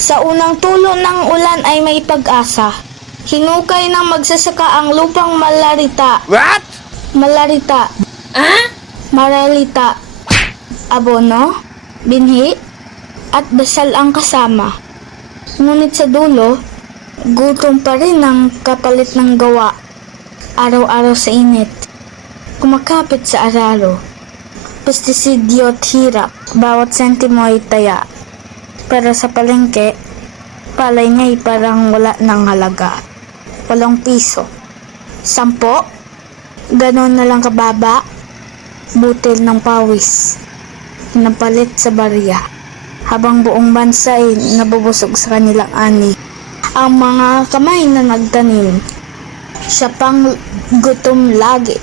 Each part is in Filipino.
Sa unang tulo ng ulan ay may pag-asa. Hinukay ng magsasaka ang lupang malarita. What? Malarita. Maralita. Abono, binhi, at dasal ang kasama. Ngunit sa dulo, gutom pa rin ang kapalit ng gawa. Araw-araw sa init. Kumakapit sa aralo. Pestisidyo at hirap. Bawat sentimo ay taya. Pero sa palengke, palay niya ay parang wala ng halaga. 8 piso. 10? Ganon na lang kababa. Butil ng pawis. Napalit sa barya. Habang buong bansa ay nabubusog sa kanilang ani. Ang mga kamay na nagtanim. Siya pang gutom lagi.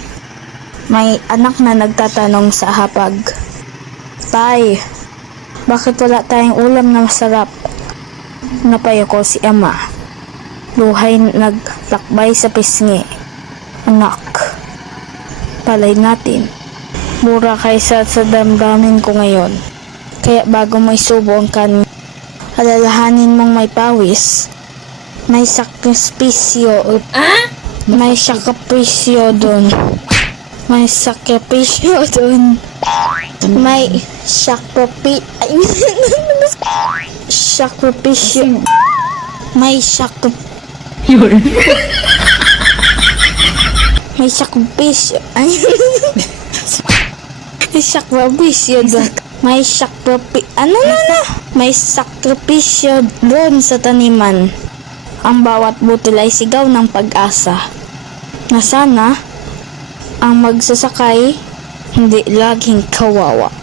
May anak na nagtatanong sa hapag, "Tay, bakit wala tayong ulam na masarap?" Napayako si ama. Luhay naglakbay sa pisngi. "Anak, palay natin. Mura kaysa sa damdamin ko ngayon. Kaya bago may subo ang kanin, alalahanin mong may pawis. May sakripisyo. May sakripisyo doon. May sakripisyo doon. May sakripisyo. May sakripisyo. May sakripisyo. May sakripisyo doon. May May sakripisyo doon sa taniman. Ang bawat butil ay sigaw ng pag-asa. Na sana ang magsasakay hindi laging kawawa.